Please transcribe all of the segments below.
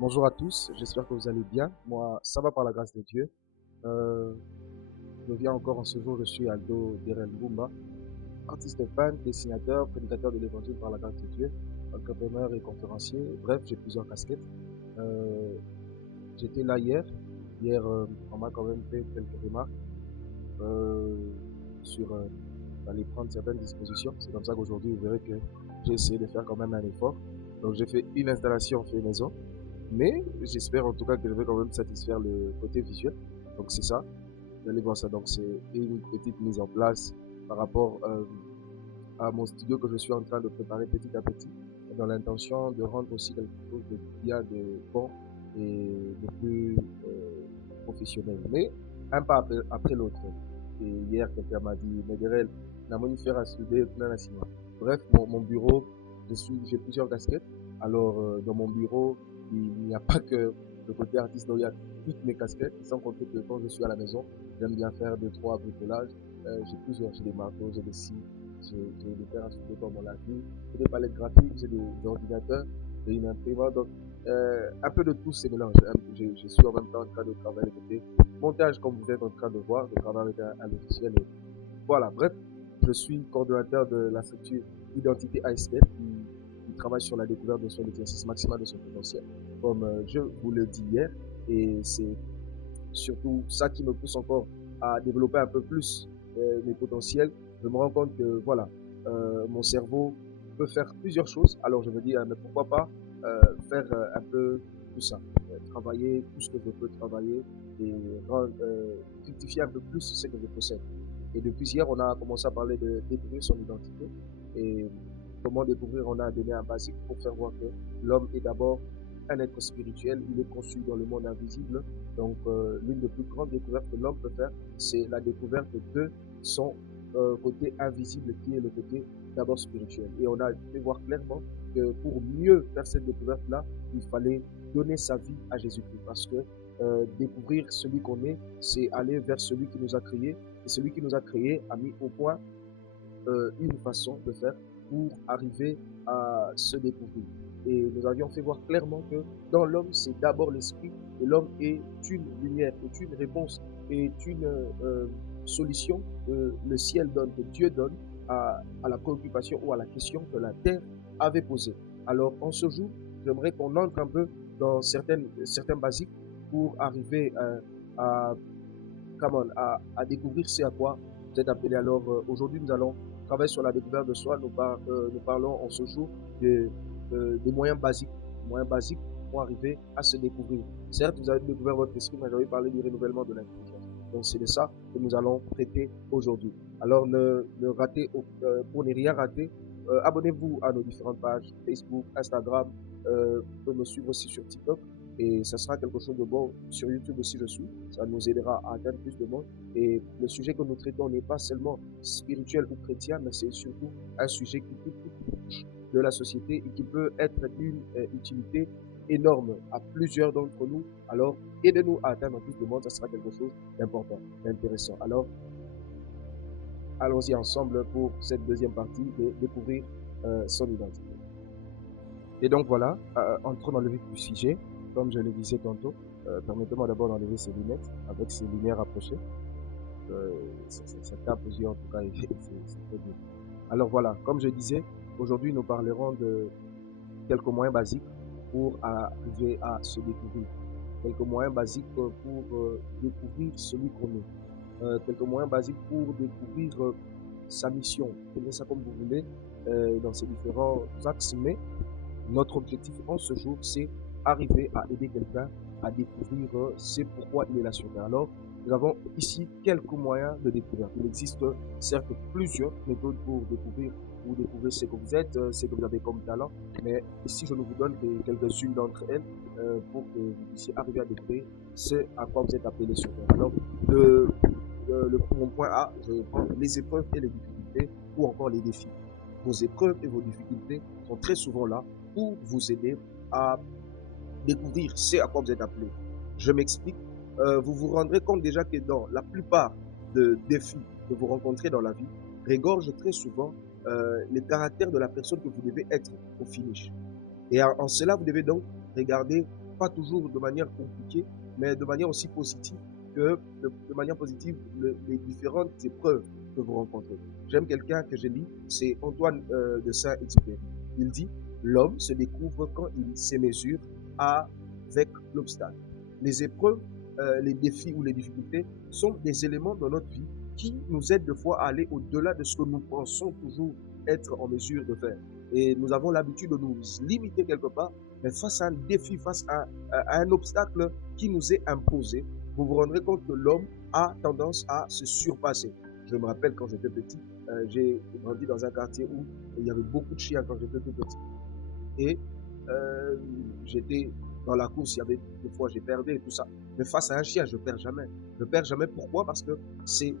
Bonjour à tous, j'espère que vous allez bien. Moi, ça va par la grâce de Dieu. Euh, je viens encore en ce jour, je suis Aldo Derel Mbumba, artiste fan, dessinateur, prédicateur de l'évangile par la grâce de Dieu, entrepreneur et conférencier. Bref, j'ai plusieurs casquettes. Euh, J'étais là hier. Hier, on m'a quand même fait quelques remarques euh, sur d'aller prendre certaines dispositions. C'est comme ça qu'aujourd'hui, vous verrez que j'ai essayé de faire quand même un effort. Donc, j'ai fait une installation fait maison. Mais j'espère en tout cas que je vais quand même satisfaire le côté visuel. Donc c'est ça, vous allez voir ça. Donc c'est une petite mise en place par rapport à mon studio que je suis en train de préparer petit à petit, dans l'intention de rendre aussi quelque chose de bien, de bon et de plus professionnel. Mais un pas après l'autre. Et hier, quelqu'un m'a dit, mais Derel, la faire à souder, plein à ciment. Bref, mon bureau, j'ai plusieurs casquettes. Alors, dans mon bureau, il n'y a pas que le côté artiste, donc il y a toutes mes casquettes, sans compter que quand je suis à la maison, j'aime bien faire deux, trois bricolages. J'ai plusieurs, j'ai des marteaux, j'ai des scies, j'ai des fer à souder comme on l'a dit, j'ai des palettes graphiques, j'ai des ordinateurs, j'ai une imprimante. Donc, un peu de tout ces mélanges. Je suis en même temps en train de travailler côté montage, comme vous êtes en train de voir, de travailler avec un logiciel. Et voilà, bref, je suis coordonnateur de la structure Identité ASPF qui travaille sur la découverte de son exercice maximal de son potentiel, comme je vous le dis hier. Et c'est surtout ça qui me pousse encore à développer un peu plus mes potentiels. Je me rends compte que voilà, mon cerveau peut faire plusieurs choses. Alors je me dis, mais pourquoi pas faire un peu tout ça, travailler tout ce que je peux travailler et fructifier un peu plus ce que je possède. Et depuis hier, on a commencé à parler de découvrir son identité et comment découvrir. On a donné un basique pour faire voir que l'homme est d'abord un être spirituel. Il est conçu dans le monde invisible. Donc, l'une des plus grandes découvertes que l'homme peut faire, c'est la découverte de son côté invisible, qui est le côté d'abord spirituel. Et on a fait voir clairement que pour mieux faire cette découverte-là, il fallait donner sa vie à Jésus-Christ. Parce que découvrir celui qu'on est, c'est aller vers celui qui nous a créés. Et celui qui nous a créés a mis au point une façon de faire pour arriver à se découvrir. Et nous avions fait voir clairement que dans l'homme, c'est d'abord l'esprit, et l'homme est une lumière, est une réponse, est une solution que le ciel donne, que Dieu donne à la préoccupation ou à la question que la terre avait posée. Alors, en ce jour, j'aimerais qu'on entre un peu dans certains basiques pour arriver à, à découvrir ce à quoi vous êtes appelé. Alors, aujourd'hui, nous allons travailler sur la découverte de soi. Nous parlons en ce jour des moyens basiques pour arriver à se découvrir. Certes, vous avez découvert votre esprit, mais j'avais parlé du renouvellement de l'intelligence. Donc, c'est de ça que nous allons traiter aujourd'hui. Alors, ne ratez, pour ne rien rater, abonnez-vous à nos différentes pages Facebook, Instagram. Vous pouvez me suivre aussi sur TikTok. Et ça sera quelque chose de bon. Sur YouTube aussi, je suis. Ça nous aidera à atteindre plus de monde. Et le sujet que nous traitons n'est pas seulement spirituel ou chrétien, mais c'est surtout un sujet qui touche toutes les couches de la société et qui peut être d'une utilité énorme à plusieurs d'entre nous. Alors, aidez-nous à atteindre plus de monde. Ça sera quelque chose d'important, d'intéressant. Alors, allons-y ensemble pour cette deuxième partie de découvrir son identité. Et donc voilà, entrons dans le vif du sujet. Comme je le disais tantôt, permettez-moi d'abord d'enlever ces lunettes avec ces lumières rapprochées. Ça tape aux yeux en tout cas et c'est très bien. Alors voilà, comme je disais, aujourd'hui nous parlerons de quelques moyens basiques pour arriver à se découvrir. Quelques moyens basiques pour découvrir celui qu'on est. Quelques moyens basiques pour découvrir sa mission. Prenez ça comme vous voulez dans ces différents axes, mais notre objectif en ce jour, c'est arriver à aider quelqu'un à découvrir c'est pourquoi il est là sur Terre. Alors, nous avons ici quelques moyens de découverte. Il existe certes plusieurs méthodes pour découvrir ce que vous êtes, ce que vous avez comme talent, mais ici je ne vous donne que quelques-unes d'entre elles pour que vous puissiez arriver à découvrir ce à quoi vous êtes appelé sur Terre. Alors, mon point A, je vais prendre les épreuves et les difficultés ou encore les défis. Vos épreuves et vos difficultés sont très souvent là pour vous aider à découvrir ce à quoi vous êtes appelé. Je m'explique. Vous vous rendrez compte déjà que dans la plupart des défis que vous rencontrez dans la vie, regorge très souvent le caractère de la personne que vous devez être au finish. Et en cela, vous devez donc regarder pas toujours de manière compliquée, mais de manière aussi positive que de manière positive les différentes épreuves que vous rencontrez. J'aime quelqu'un que je lis, c'est Antoine de Saint-Exupéry. Il dit, l'homme se découvre quand il se mesure avec l'obstacle. Les épreuves, les défis ou les difficultés sont des éléments dans notre vie qui nous aident de fois à aller au-delà de ce que nous pensons toujours être en mesure de faire. Et nous avons l'habitude de nous limiter quelque part, mais face à un défi, face à un obstacle qui nous est imposé, vous vous rendrez compte que l'homme a tendance à se surpasser. Je me rappelle quand j'étais petit, j'ai grandi dans un quartier où il y avait beaucoup de chiens quand j'étais tout petit. Et j'étais dans la course, il y avait des fois j'ai perdu et tout ça. Mais face à un chien, je perds jamais. Je perds jamais. Pourquoi? Parce que c'est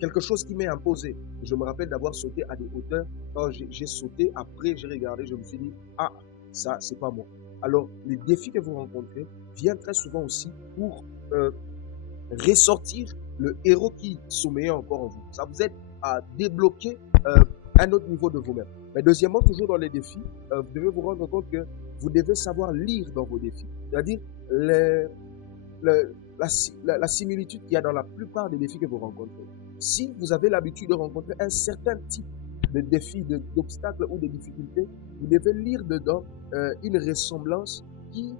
quelque chose qui m'est imposé. Je me rappelle d'avoir sauté à des hauteurs. Quand j'ai sauté, après j'ai regardé, je me suis dit, ah, ça, c'est pas moi. Alors, les défis que vous rencontrez viennent très souvent aussi pour ressortir le héros qui sommeillait encore en vous. Ça vous aide à débloquer un autre niveau de vous-même. Mais deuxièmement, toujours dans les défis, vous devez vous rendre compte que vous devez savoir lire dans vos défis. C'est-à-dire la similitude qu'il y a dans la plupart des défis que vous rencontrez. Si vous avez l'habitude de rencontrer un certain type de défis, d'obstacles ou de difficultés, vous devez lire dedans une ressemblance qui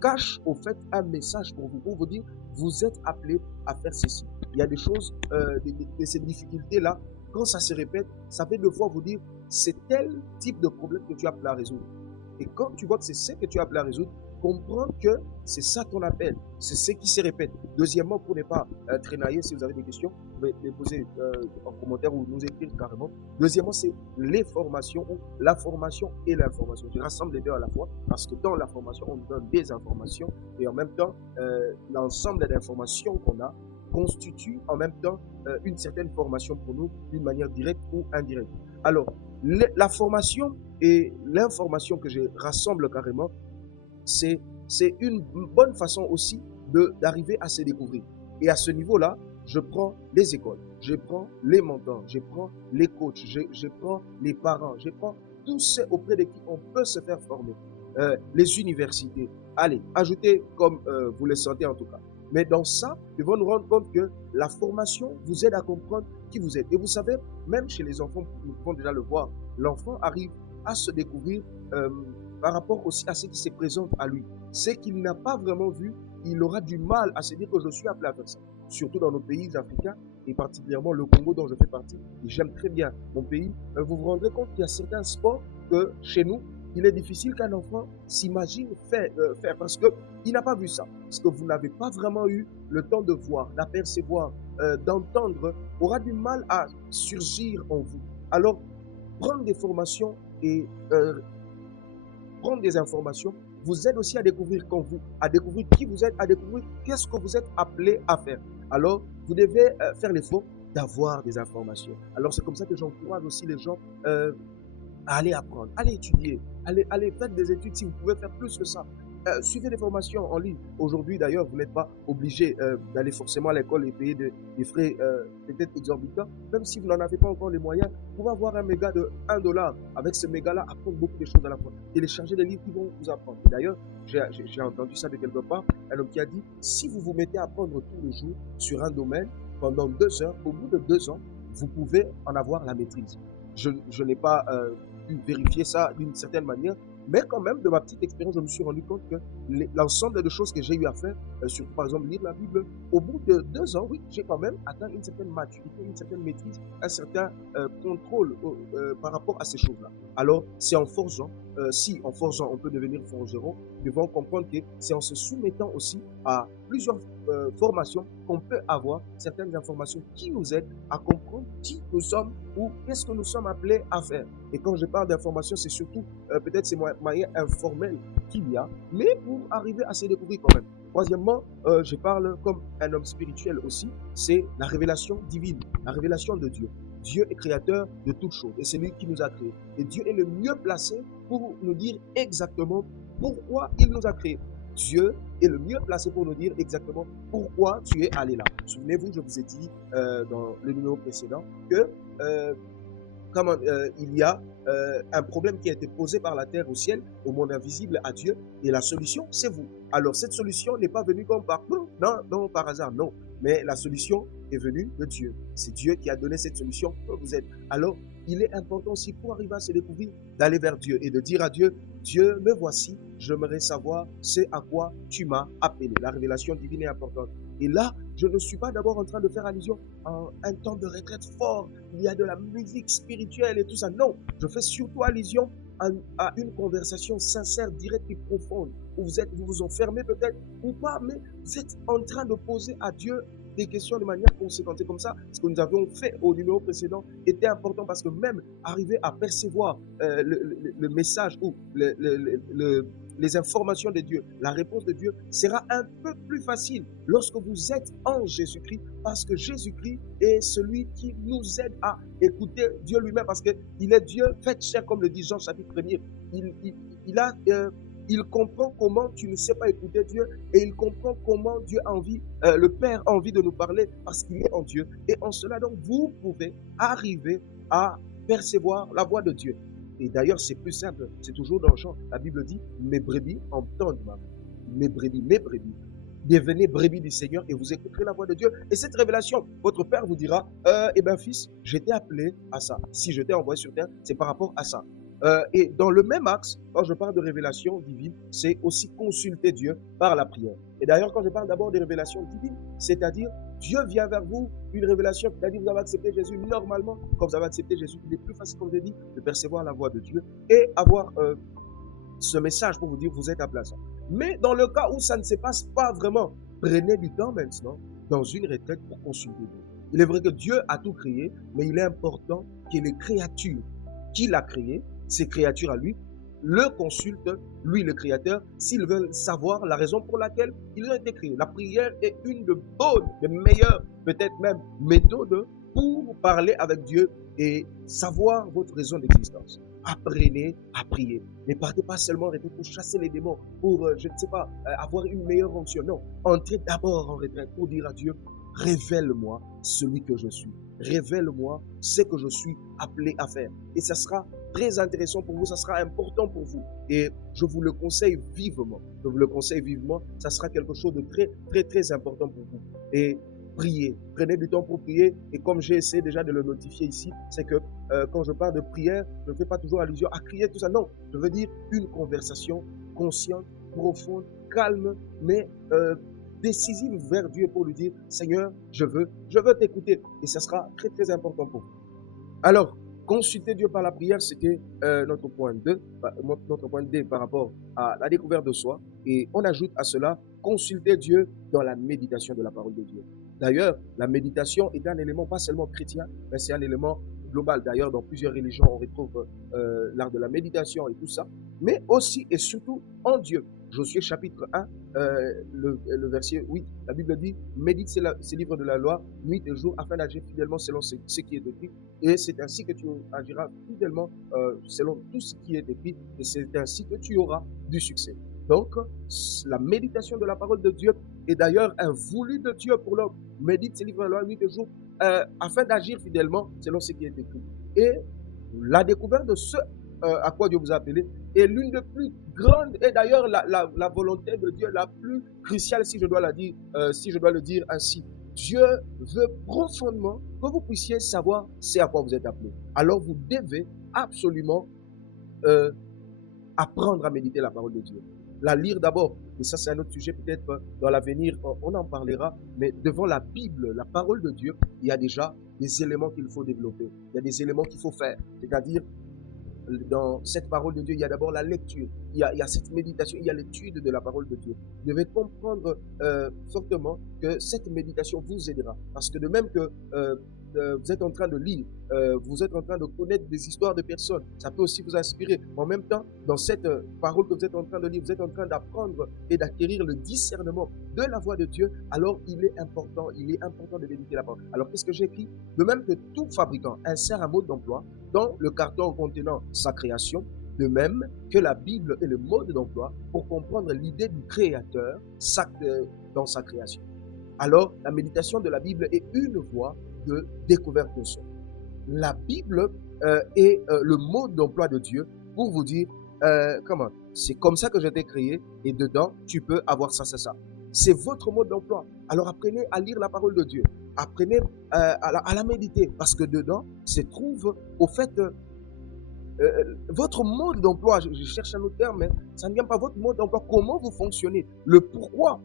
cache au fait un message pour vous dire vous êtes appelé à faire ceci. Il y a des choses, de ces difficultés-là, quand ça se répète, ça fait deux fois vous dire c'est tel type de problème que tu as appelé à résoudre. Et quand tu vois que c'est ce que tu as appelé à résoudre, comprends que c'est ça ton appel, c'est ce qui se répète. Deuxièmement, pour ne pas traînailler, si vous avez des questions, vous pouvez les poser en commentaire ou nous écrire carrément. Deuxièmement, c'est les formations ou la formation et l'information. Je rassemble les deux à la fois parce que dans la formation, on nous donne des informations et en même temps, l'ensemble des informations qu'on a constitue en même temps une certaine formation pour nous d'une manière directe ou indirecte. Alors, la formation et l'information que je rassemble carrément, c'est une bonne façon aussi d'arriver à se découvrir. Et à ce niveau-là, je prends les écoles, je prends les mentors, je prends les coachs, je prends les parents, je prends tous ceux auprès de qui on peut se faire former. Les universités, allez, ajoutez comme vous le sentez en tout cas. Mais dans ça, nous devons nous rendre compte que la formation vous aide à comprendre qui vous êtes. Et vous savez, même chez les enfants, nous pouvons déjà le voir, l'enfant arrive à se découvrir par rapport aussi à ce qui se présente à lui. Ce qu'il n'a pas vraiment vu, il aura du mal à se dire que je suis appelé à faire ça. Surtout dans nos pays africains, et particulièrement le Congo dont je fais partie, et j'aime très bien mon pays, vous vous rendrez compte qu'il y a certains sports que chez nous, il est difficile qu'un enfant s'imagine faire parce qu'il n'a pas vu ça. Parce que vous n'avez pas vraiment eu le temps de voir, d'apercevoir, d'entendre, aura du mal à surgir en vous. Alors, prendre des formations et prendre des informations vous aide aussi à découvrir à découvrir qui vous êtes, à découvrir qu'est-ce que vous êtes appelé à faire. Alors, vous devez faire l'effort d'avoir des informations. Alors, c'est comme ça que j'encourage aussi les gens à aller apprendre, allez étudier, allez faire des études si vous pouvez faire plus que ça. Suivez des formations en ligne. Aujourd'hui, d'ailleurs, vous n'êtes pas obligé d'aller forcément à l'école et payer des frais peut-être exorbitants. Même si vous n'en avez pas encore les moyens, vous pouvez avoir un méga de $1. Avec ce méga-là, apprendre beaucoup de choses à la fois. Télécharger des livres qui vont vous apprendre. D'ailleurs, j'ai entendu ça de quelque part. Un homme qui a dit, si vous vous mettez à apprendre tous les jours sur un domaine pendant 2 heures, au bout de 2 ans, vous pouvez en avoir la maîtrise. Je n'ai pas pu vérifier ça d'une certaine manière, mais quand même, de ma petite expérience, je me suis rendu compte que l'ensemble de choses que j'ai eu à faire, surtout par exemple lire la Bible, au bout de 2 ans, oui, j'ai quand même atteint une certaine maturité, une certaine maîtrise, un certain contrôle par rapport à ces choses-là. Alors, c'est en forgeant, si en forgeant on peut devenir forgeron, nous devons comprendre que c'est en se soumettant aussi à plusieurs formations qu'on peut avoir certaines informations qui nous aident à comprendre qui nous sommes ou qu'est-ce que nous sommes appelés à faire. Et quand je parle d'information, c'est surtout peut-être ces moyens informels qu'il y a, mais pour arriver à se découvrir quand même. Troisièmement, je parle comme un homme spirituel aussi, c'est la révélation divine, la révélation de Dieu. Dieu est créateur de toutes choses et c'est lui qui nous a créés. Et Dieu est le mieux placé pour nous dire exactement pourquoi il nous a créés. Dieu est le mieux placé pour nous dire exactement pourquoi tu es allé là. Souvenez-vous, je vous ai dit dans le numéro précédent que il y a un problème qui a été posé par la terre au ciel, au monde invisible, à Dieu, et la solution, c'est vous. Alors, cette solution n'est pas venue comme par, non, par hasard, non. Mais la solution est venue de Dieu. C'est Dieu qui a donné cette solution que vous êtes. Alors, il est important aussi pour arriver à se découvrir, d'aller vers Dieu et de dire à Dieu, Dieu, me voici, j'aimerais savoir ce à quoi tu m'as appelé. La révélation divine est importante. Et là, je ne suis pas d'abord en train de faire allusion à un temps de retraite fort, il y a de la musique spirituelle et tout ça. Non, je fais surtout allusion à une conversation sincère, directe et profonde, où vous vous enfermez peut-être ou pas, mais vous êtes en train de poser à Dieu des questions de manière conséquente. C'est comme ça, ce que nous avions fait au numéro précédent était important parce que même arriver à percevoir le message ou les informations de Dieu, la réponse de Dieu sera un peu plus facile lorsque vous êtes en Jésus-Christ, parce que Jésus-Christ est celui qui nous aide à écouter Dieu lui-même, parce qu'il est Dieu fait chair, comme le dit Jean chapitre 1er. Il comprend comment tu ne sais pas écouter Dieu, et il comprend comment Dieu a envie, le Père a envie de nous parler parce qu'il est en Dieu. Et en cela, donc, vous pouvez arriver à percevoir la voix de Dieu. Et d'ailleurs, c'est plus simple, c'est toujours dans Jean. La Bible dit, mes brebis entendent ma voix. Mes brebis. Devenez brebis du Seigneur et vous écouterez la voix de Dieu. Et cette révélation, votre Père vous dira, eh bien fils, je t'ai appelé à ça. Si je t'ai envoyé sur terre, c'est par rapport à ça. Et dans le même axe, quand je parle de révélation divine, c'est aussi consulter Dieu par la prière. Et d'ailleurs, quand je parle d'abord de révélation divine, c'est-à-dire Dieu vient vers vous, une révélation, c'est-à-dire vous avez accepté Jésus normalement. Quand vous avez accepté Jésus, il est plus facile, comme je dis, de percevoir la voix de Dieu et avoir ce message pour vous dire vous êtes à place. Mais dans le cas où ça ne se passe pas vraiment, prenez du temps maintenant dans une retraite pour consulter Dieu. Il est vrai que Dieu a tout créé, mais il est important que les créatures qu'il a créées, ces créatures à lui, le consultent, lui le créateur, s'ils veulent savoir la raison pour laquelle ils ont été créés. La prière est une de bonnes, des meilleures, peut-être même méthodes pour parler avec Dieu et savoir votre raison d'existence. Apprenez à prier. Ne partez pas seulement en retraite pour chasser les démons, pour, je ne sais pas, avoir une meilleure onction. Non, entrez d'abord en retraite pour dire à Dieu, révèle-moi celui que je suis. Révèle-moi ce que je suis appelé à faire. Et ça sera très intéressant pour vous, ça sera important pour vous. Et je vous le conseille vivement. Je vous le conseille vivement. Ça sera quelque chose de très, très, très important pour vous. Et priez. Prenez du temps pour prier. Et comme j'ai essayé déjà de le notifier ici, c'est que quand je parle de prière, je ne fais pas toujours allusion à crier, tout ça. Non, je veux dire une conversation consciente, profonde, calme, mais décisive vers Dieu pour lui dire, Seigneur, je veux t'écouter. Et ça sera très, très important pour vous. Alors, consulter Dieu par la prière, c'était notre point 2, notre point D par rapport à la découverte de soi. Et on ajoute à cela, consulter Dieu dans la méditation de la parole de Dieu. D'ailleurs, la méditation est un élément pas seulement chrétien, mais c'est un élément global. D'ailleurs, dans plusieurs religions, on retrouve l'art de la méditation et tout ça, mais aussi et surtout en Dieu. Josué chapitre 1, le verset 8, la Bible dit, médite ces livres de la loi, nuit et jour, afin d'agir fidèlement selon ce qui est écrit. Et c'est ainsi que tu agiras fidèlement selon tout ce qui est écrit, et c'est ainsi que tu auras du succès. Donc, la méditation de la parole de Dieu est d'ailleurs un voulu de Dieu pour l'homme. Médite ces livres de la loi nuit et jour, afin d'agir fidèlement selon ce qui est écrit. Et la découverte de ce à quoi Dieu vous a appelé est l'une des plus grandes, et d'ailleurs la volonté de Dieu la plus cruciale, si je dois le dire ainsi. Dieu veut profondément que vous puissiez savoir c'est à quoi vous êtes appelé. Alors vous devez absolument apprendre à méditer la parole de Dieu. La lire d'abord, et ça c'est un autre sujet peut-être dans l'avenir, on en parlera, mais devant la Bible, la parole de Dieu, il y a déjà des éléments qu'il faut développer, il y a des éléments qu'il faut faire, c'est-à-dire dans cette parole de Dieu, il y a d'abord la lecture, il y a cette méditation, il y a l'étude de la parole de Dieu. Vous devez comprendre fortement que cette méditation vous aidera, parce que de même que vous êtes en train de lire, vous êtes en train de connaître des histoires de personnes, ça peut aussi vous inspirer. En même temps, dans cette parole que vous êtes en train de lire, vous êtes en train d'apprendre et d'acquérir le discernement de la voix de Dieu. Alors il est important de méditer la parole. Alors qu'est-ce que j'ai écrit? De même que tout fabricant insère un mode d'emploi dans le carton contenant sa création, de même que la Bible est le mode d'emploi pour comprendre l'idée du Créateur dans sa création. Alors, la méditation de la Bible est une voie de découverte de soi. la Bible est le mode d'emploi de Dieu pour vous dire, comment, c'est comme ça que j'ai été créé et dedans, tu peux avoir ça, ça, ça. C'est votre mode d'emploi. Alors apprenez à lire la parole de Dieu. Apprenez à la méditer parce que dedans se trouve au fait votre mode d'emploi. Je cherche un autre terme, mais ça ne vient pas. Votre mode d'emploi, comment vous fonctionnez, le pourquoi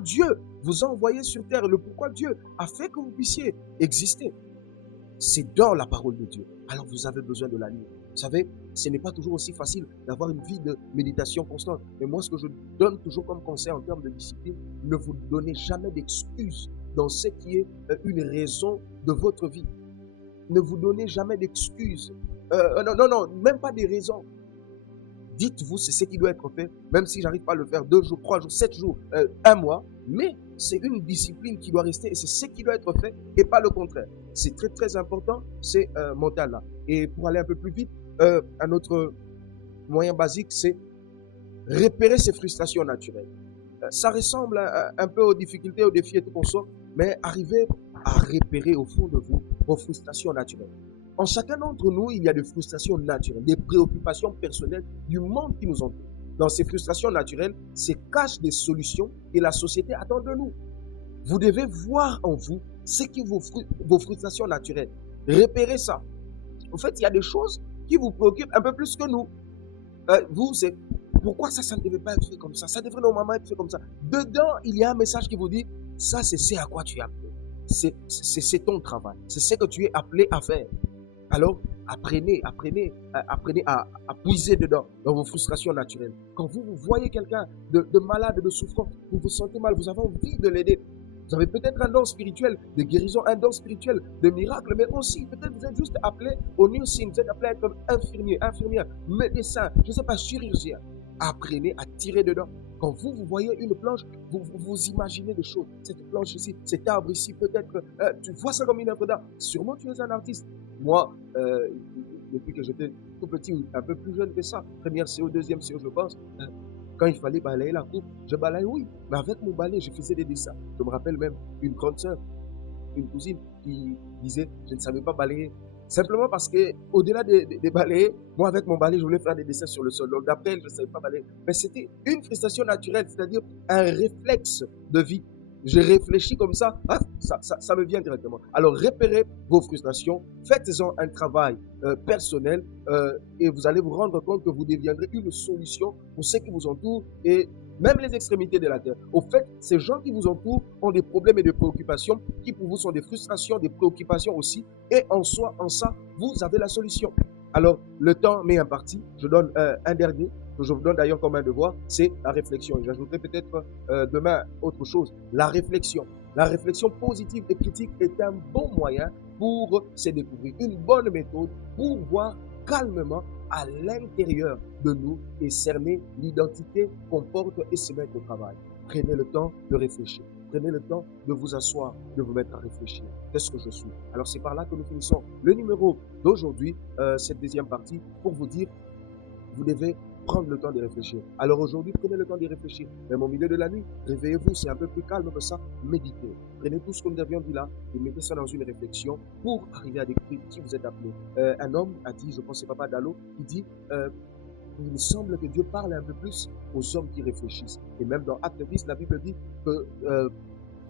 Dieu vous a envoyé sur terre, le pourquoi Dieu a fait que vous puissiez exister. C'est dans la parole de Dieu. Alors vous avez besoin de la lire. Vous savez, ce n'est pas toujours aussi facile d'avoir une vie de méditation constante. Mais moi, ce que je donne toujours comme conseil en termes de discipline, ne vous donnez jamais d'excuses dans ce qui est une raison de votre vie. Ne vous donnez jamais d'excuses. Non, même pas des raisons. Dites-vous, c'est ce qui doit être fait, même si j'arrive pas à le faire 2 jours, 3 jours, 7 jours, 1 mois, mais c'est une discipline qui doit rester et c'est ce qui doit être fait et pas le contraire. C'est très très important, c'est mental là. Et pour aller un peu plus vite, un autre moyen basique, c'est repérer ses frustrations naturelles. Ça ressemble un peu aux difficultés, aux défis et tout pour ça, mais arrivez à repérer au fond de vous vos frustrations naturelles. En chacun d'entre nous, il y a des frustrations naturelles, des préoccupations personnelles du monde qui nous entoure. Dans ces frustrations naturelles, se cachent des solutions et la société attend de nous. Vous devez voir en vous ce qui vos frustrations naturelles. Repérez ça. En fait, il y a des choses qui vous préoccupent un peu plus que nous. Vous, c'est pourquoi ça ne devait pas être fait comme ça? Ça devrait normalement être fait comme ça. Dedans, il y a un message qui vous dit, ça, c'est ce à quoi tu es appelé. C'est ton travail. C'est ce que tu es appelé à faire. Alors, apprenez à puiser dedans, dans vos frustrations naturelles. Quand vous voyez quelqu'un de malade, de souffrant, vous vous sentez mal, vous avez envie de l'aider. Vous avez peut-être un don spirituel de guérison, un don spirituel de miracle, mais aussi, peut-être vous êtes juste appelé au nursing, vous êtes appelé à être infirmier, infirmière, médecin, je ne sais pas, chirurgien. Apprenez à tirer dedans. Quand vous voyez une planche, vous imaginez des choses. Cette planche ici, cet arbre ici, peut-être, tu vois ça comme une œuvre d'art. Sûrement, tu es un artiste. Moi, depuis que j'étais tout petit, un peu plus jeune que ça, première CO, deuxième CO, je pense, quand il fallait balayer la cour, je balayais, oui, mais avec mon balai, je faisais des dessins. Je me rappelle même une grande sœur, une cousine, qui disait, je ne savais pas balayer. Simplement parce que, au-delà des balayer, moi, avec mon balai, je voulais faire des dessins sur le sol. Donc, d'après elle, je ne savais pas balayer. Mais c'était une frustration naturelle, c'est-à-dire un réflexe de vie. Je réfléchis comme ça, ah, ça me vient directement. Alors, repérez vos frustrations, faites-en un travail personnel et vous allez vous rendre compte que vous deviendrez une solution pour ceux qui vous entourent et même les extrémités de la terre. Au fait, ces gens qui vous entourent ont des problèmes et des préoccupations qui pour vous sont des frustrations, des préoccupations aussi. Et en soi, en ça, vous avez la solution. Alors, le temps m'est imparti. Je donne un dernier, que je vous donne d'ailleurs comme un devoir, c'est la réflexion. Et j'ajouterai peut-être demain autre chose, la réflexion. La réflexion positive et critique est un bon moyen pour se découvrir, une bonne méthode pour voir calmement à l'intérieur de nous et cerner l'identité qu'on porte et se mettre au travail. Prenez le temps de réfléchir. Prenez le temps de vous asseoir, de vous mettre à réfléchir. Qu'est-ce que je suis? Alors c'est par là que nous finissons le numéro d'aujourd'hui, cette deuxième partie, pour vous dire, vous devez prendre le temps de réfléchir. Alors aujourd'hui, prenez le temps de réfléchir. Même au milieu de la nuit, réveillez-vous, c'est un peu plus calme que ça. Méditez. Prenez tout ce que nous avions dit là et mettez ça dans une réflexion pour arriver à découvrir qui vous êtes appelé. Un homme a dit, je pense que c'est Papa Dallo, qui dit, il semble que Dieu parle un peu plus aux hommes qui réfléchissent. Et même dans Acte 10, la Bible dit que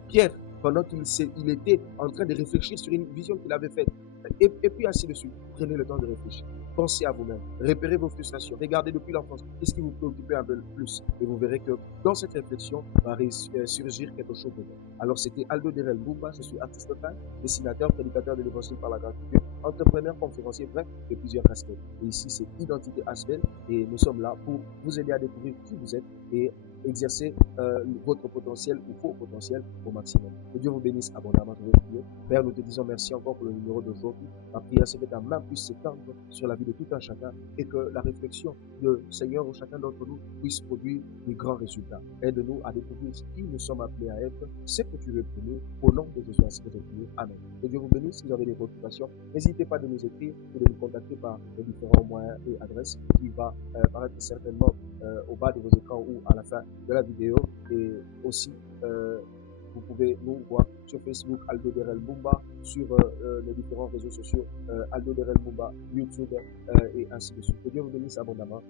Pierre, pendant qu'il était en train de réfléchir sur une vision qu'il avait faite, et puis ainsi de suite, prenez le temps de réfléchir. Pensez à vous-même. Repérez vos frustrations. Regardez depuis l'enfance. Qu'est-ce qui vous préoccupe un peu plus? Et vous verrez que dans cette réflexion va surgir quelque chose de bon. Alors, c'était Aldo Derel Bumba. Je suis artiste fan, dessinateur, prédicateur de l'évangile par la grâce de Dieu, entrepreneur, conférencier, bref, de plusieurs casquettes. Et ici, c'est Identité Asbel. Et nous sommes là pour vous aider à découvrir qui vous êtes et exercer votre potentiel ou faux potentiel au maximum. Que Dieu vous bénisse abondamment. Je vais prier. Père, nous te disons merci encore pour le numéro d'aujourd'hui. Ma prière, c'est que ta main puisse s'étendre sur la vie de tout un chacun et que la réflexion de Seigneur au chacun d'entre nous puisse produire des grands résultats. Aide-nous à découvrir qui nous sommes appelés à être, ce que tu veux pour nous, au nom de Jésus, ainsi que j'ai prié. Amen. Que Dieu vous bénisse. Si vous avez des préoccupations, n'hésitez pas de nous écrire ou de nous contacter par les différents moyens et adresses qui va paraître certainement au bas de vos écrans ou à la fin de la vidéo. Et aussi, vous Vous pouvez nous voir sur Facebook, Aldo Derel Mumba, sur les différents réseaux sociaux, Aldo Derel Mumba, YouTube et ainsi de suite. Que Dieu vous bénisse abondamment.